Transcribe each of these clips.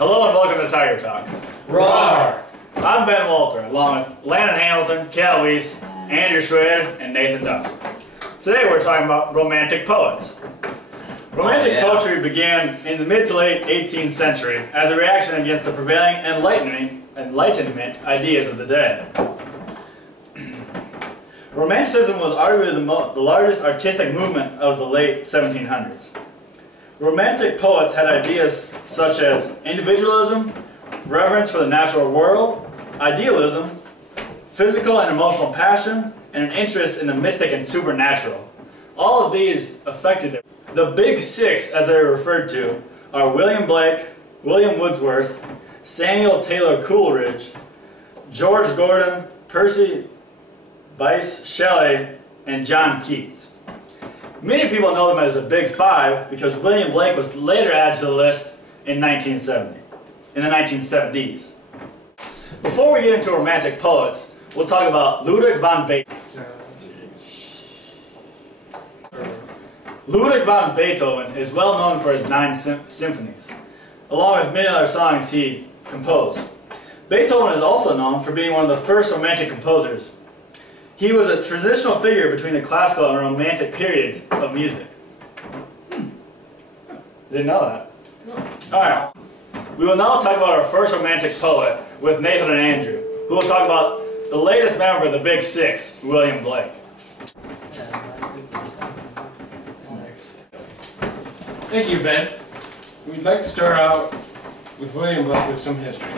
Hello and welcome to Tiger Talk. Roar! I'm Ben Walter, along with Landon Hamilton, Cal Weiss, Andrew Schwed, and Nathan Dawson. Today we're talking about Romantic poets. Romantic poetry began in the mid to late 18th century as a reaction against the prevailing Enlightenment ideas of the day. Romanticism was arguably the largest artistic movement of the late 1700s. Romantic poets had ideas such as individualism, reverence for the natural world, idealism, physical and emotional passion, and an interest in the mystic and supernatural. All of these affected it. The Big Six, as they are referred to, are William Blake, William Wordsworth, Samuel Taylor Coleridge, George Gordon, Percy Bysshe Shelley, and John Keats. Many people know them as the Big Five because William Blake was later added to the list in the 1970s. Before we get into Romantic poets, we'll talk about Ludwig van Beethoven. Ludwig van Beethoven is well known for his 9 symphonies, along with many other songs he composed. Beethoven is also known for being one of the first Romantic composers. He was a transitional figure between the classical and Romantic periods of music. Didn't know that. Alright, we will now talk about our first Romantic poet with Nathan and Andrew, who will talk about the latest member of the Big Six, William Blake. Thank you, Ben. We'd like to start out with William Blake with some history.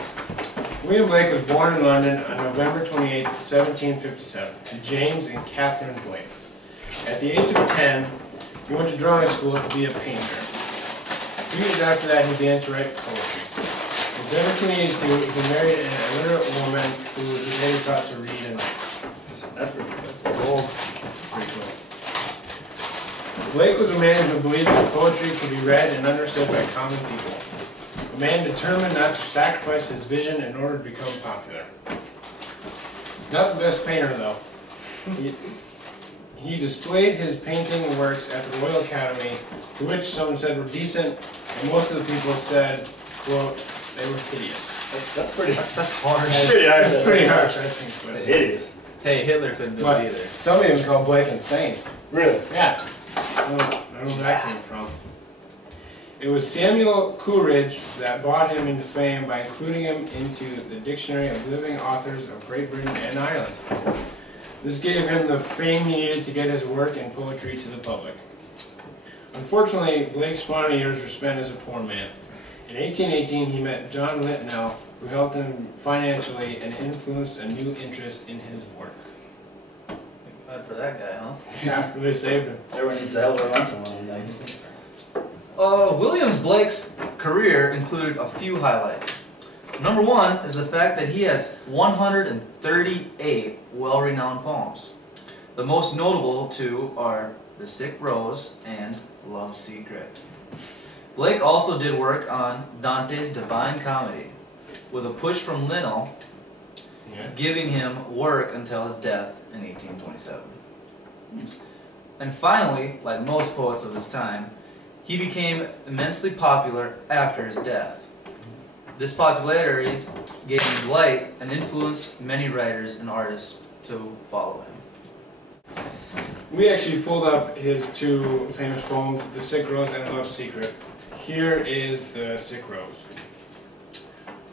William Blake was born in London on November 28, 1757, to James and Catherine Blake. At the age of 10, he went to drawing school to be a painter. 2 years after that, he began to write poetry. In 1782, he married an illiterate woman who was later taught to read and write. That's pretty good. Pretty cool. Blake was a man who believed that poetry could be read and understood by common people. A man determined not to sacrifice his vision in order to become popular. He's not the best painter, though. He displayed his painting works at the Royal Academy, to which some said were decent, and most of the people said, quote, they were hideous. That's pretty. That's harsh. That's pretty harsh, I think. But Hideous. Hey, Hitler couldn't do it either. Some even called Blake insane. Really? Yeah. I don't know where that came from. It was Samuel Coleridge that brought him into fame by including him into the Dictionary of Living Authors of Great Britain and Ireland. This gave him the fame he needed to get his work and poetry to the public. Unfortunately, Blake's final years were spent as a poor man. In 1818, he met John Litnell, who helped him financially and influenced a new interest in his work. Bad for that guy, huh? Yeah, really saved him. Everyone needs to help her once in a while. William Blake's career included a few highlights. Number one is the fact that he has 138 well-renowned poems. The most notable two are The Sick Rose and Love's Secret. Blake also did work on Dante's Divine Comedy, with a push from Linnell, giving him work until his death in 1827. And finally, like most poets of his time, he became immensely popular after his death. This popularity gave him light and influenced many writers and artists to follow him. We actually pulled up his 2 famous poems, The Sick Rose and Love's Secret. Here is The Sick Rose.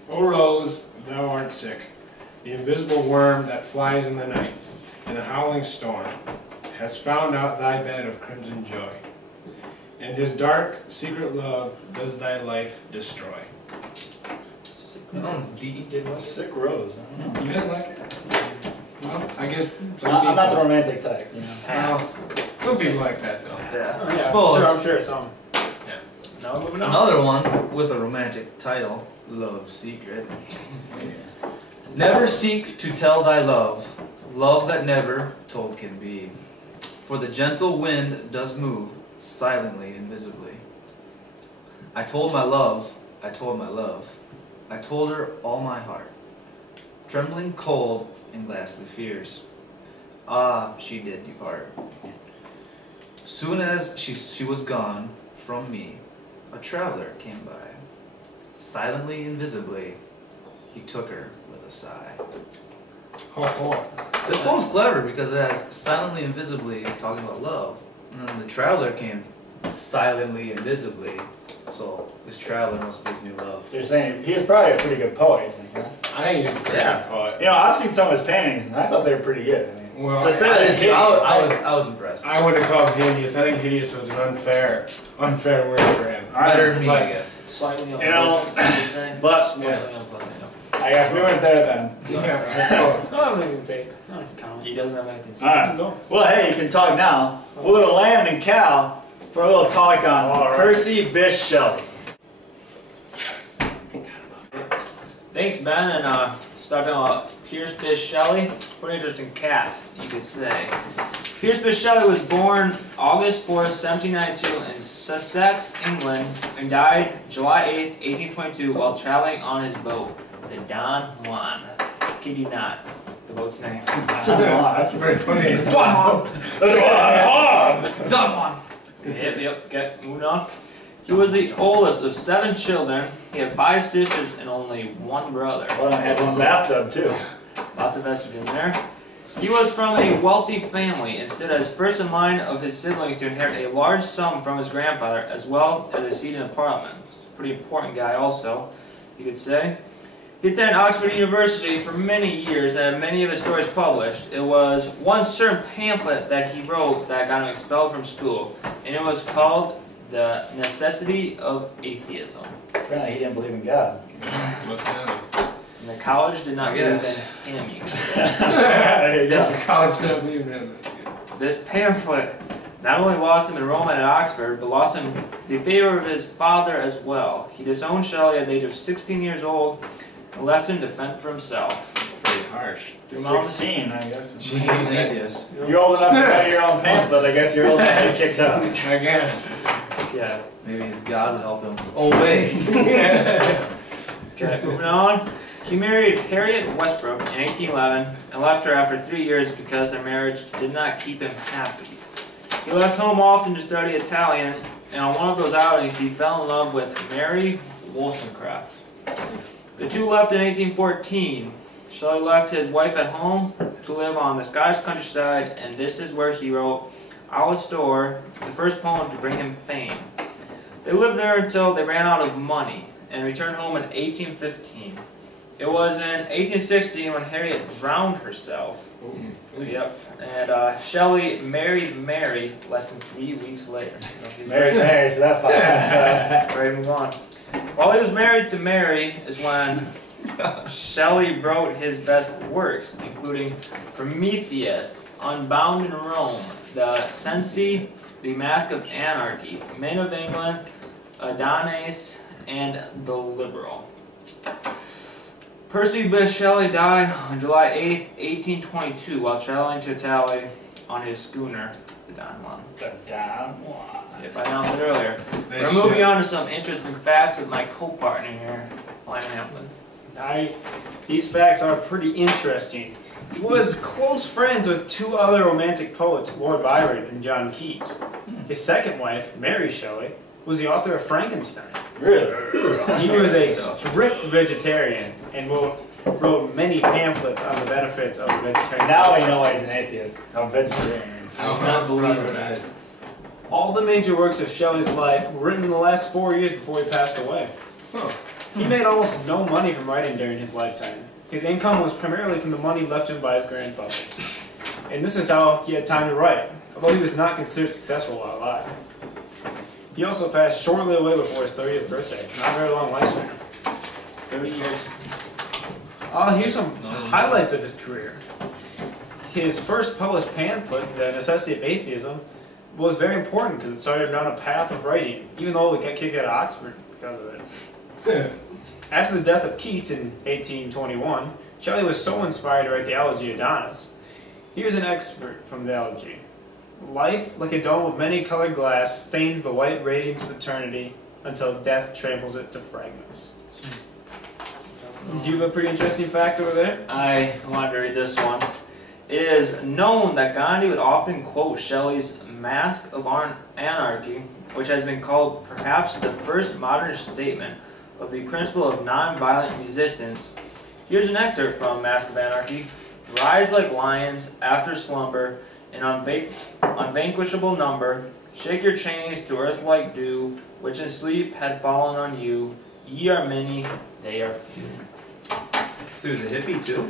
O rose, thou art sick, the invisible worm that flies in the night, in the howling storm, has found out thy bed of crimson joy, and his dark, secret love does thy life destroy. That one's deep. Sick Rose. I don't know. You didn't like it? Well, I guess some I'm people... not the romantic type, you know. Well, some people like that, though. Yeah, I Yeah, suppose. I'm sure some. Yeah. No, moving on. Another one with a romantic title, Love's Secret. Never seek to tell thy love, love that never told can be. For the gentle wind does move, silently and visibly. I told my love, I told my love, I told her all my heart, trembling cold and ghastly fierce. Ah, she did depart. Soon as she was gone from me, a traveler came by, silently and visibly, he took her with a sigh. Ho, ho. This poem's clever because it has silently and visibly talking about love. And then the traveler came silently and visibly. So this traveler must be his new love. So you're saying he was probably a pretty good poet, you think, huh? I think he was a pretty Yeah. good poet. You know, I've seen some of his paintings, and I thought they were pretty good. I mean, Well, so say I that did he- I was impressed. I would have called him hideous. I think hideous was an unfair word for him. Better than me, But- I guess. Slightly You know, unpleasant, you say? but- Slightly yeah. unpleasant, I guess we weren't there then. Yeah, I suppose. No, I don't even say. No, comment. He doesn't have anything to say. Alright. Go. Well, hey, you can talk now. We'll go to Lamb and Cal for a little talk on All right. Percy Bysshe Shelley. Thanks, Ben, and starting about Pierce Bysshe Shelley. Pretty interesting cat, you could say. Pierce Bysshe Shelley was born August 4th, 1792 in Sussex, England, and died July 8th, 1822 while traveling on his boat, the Don Juan. Kid you not, the boat's name. That's pretty funny. Don Juan! Yep, get moving on. He was the oldest of 7 children. He had 5 sisters and only 1 brother. Well, I had one bathtub too. Lots of vestige in there. He was from a wealthy family and stood as first in line of his siblings to inherit a large sum from his grandfather, as well as a seat in the parliament. He's a pretty important guy also, you could say. He attended Oxford University for many years and had many of his stories published. It was one certain pamphlet that he wrote that got him expelled from school, and it was called The Necessity of Atheism. Apparently he didn't believe in God. What's that? And the college did not believe Yes. in him, you could say. There you go. Yes, college didn't believe in him. This pamphlet not only lost him enrollment at Oxford, but lost him the favor of his father as well. He disowned Shelley at the age of 16 years old and left him to fend for himself. Pretty harsh. Through mountains- 16, I guess. He's an atheist. You're old enough to write your own pamphlet, I guess you're old enough to get kicked out. I guess. Yeah. Maybe his God would help him. Oh, wait. Okay, moving on. He married Harriet Westbrook in 1811 and left her after 3 years because their marriage did not keep him happy. He left home often to study Italian, and on one of those outings he fell in love with Mary Wollstonecraft. The two left in 1814. Shelley left his wife at home to live on the Scottish countryside, and this is where he wrote Our Store, the first poem to bring him fame. They lived there until they ran out of money and returned home in 1815. It was in 1816 when Harriet drowned herself. Yep. And Shelley married Mary less than 3 weeks later. Mary, so that fast. Ready to move on. While he was married to Mary is when Shelley wrote his best works, including Prometheus, Unbound in Rome, The Cenci, The Mask of Anarchy, Men of England, Adonis, and The Liberal. Percy Bysshe Shelley died on July 8th, 1822, while traveling to Italy on his schooner, the Don Juan. The Don Juan. If I announced it earlier. We're moving on to some interesting facts with my co-partner here, Lyman Hamilton. These facts are pretty interesting. He was close friends with 2 other romantic poets, Lord Byron and John Keats. His second wife, Mary Shelley, was the author of Frankenstein. Really? He was a strict vegetarian and wrote many pamphlets on the benefits of vegetarian. Now we know why he's an atheist. I'm vegetarian. I don't not believe that. All the major works of Shelley's life were written in the last 4 years before he passed away. Huh. He made almost no money from writing during his lifetime. His income was primarily from the money left him by his grandfather. And this is how he had time to write, although he was not considered successful while alive. He also passed shortly away before his 30th birthday. Not a very long lifespan. 30 years. Here's some highlights of his career. His first published pamphlet, The Necessity of Atheism, was very important because it started him down a path of writing, even though he got kicked out of Oxford because of it. After the death of Keats in 1821, Shelley was so inspired to write the elegy Adonis. Here's an expert from the elegy. Life, like a dome of many-colored glass, stains the white radiance of eternity until death tramples it to fragments. Do you have a pretty interesting fact over there? I wanted to read this one. It is known that Gandhi would often quote Shelley's Mask of Anarchy, which has been called perhaps the first modern statement of the principle of nonviolent resistance. Here's an excerpt from Mask of Anarchy. Rise like lions after slumber, an unvanquishable number. Shake your chains to earth like dew, which in sleep had fallen on you. Ye are many, they are few. So he's a hippie too?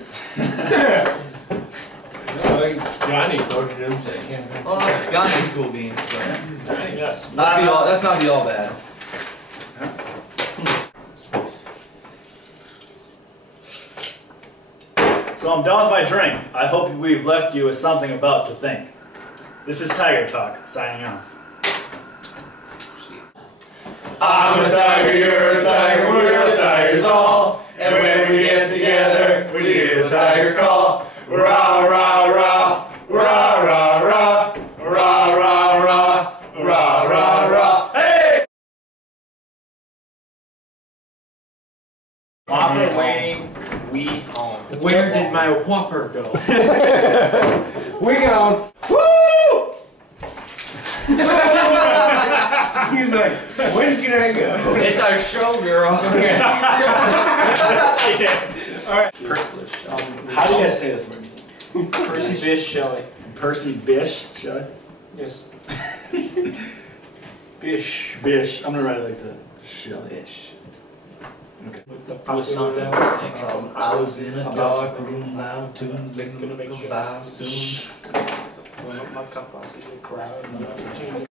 No, like Johnny quoted him, so I can't. Well, Gandhi's cool beans, but Yes. that's not the all bad. So I'm done with my drink. I hope we've left you with something about to think. This is Tiger Talk, signing off. I'm a tiger, you're a tiger, we're the tigers all. And when we get together, we do the tiger call. Rah, rah, rah, rah, rah, rah, rah, rah, rah, rah, rah, rah. Hey! Whopper waiting, we home. Where did my Whopper go? We gone. Woo! He's like, when can I go? It's our show, girl. How do you guys say this word? Percy Bysshe Shelley. Percy Bysshe, shall I? Yes. Bish. Bish. I'm gonna write it like that. Shelley. Okay. With the Was something I was thinking. I was in a About dark room loud to Gonna make sure. about soon. Fill up my cup, I'll see the crowd.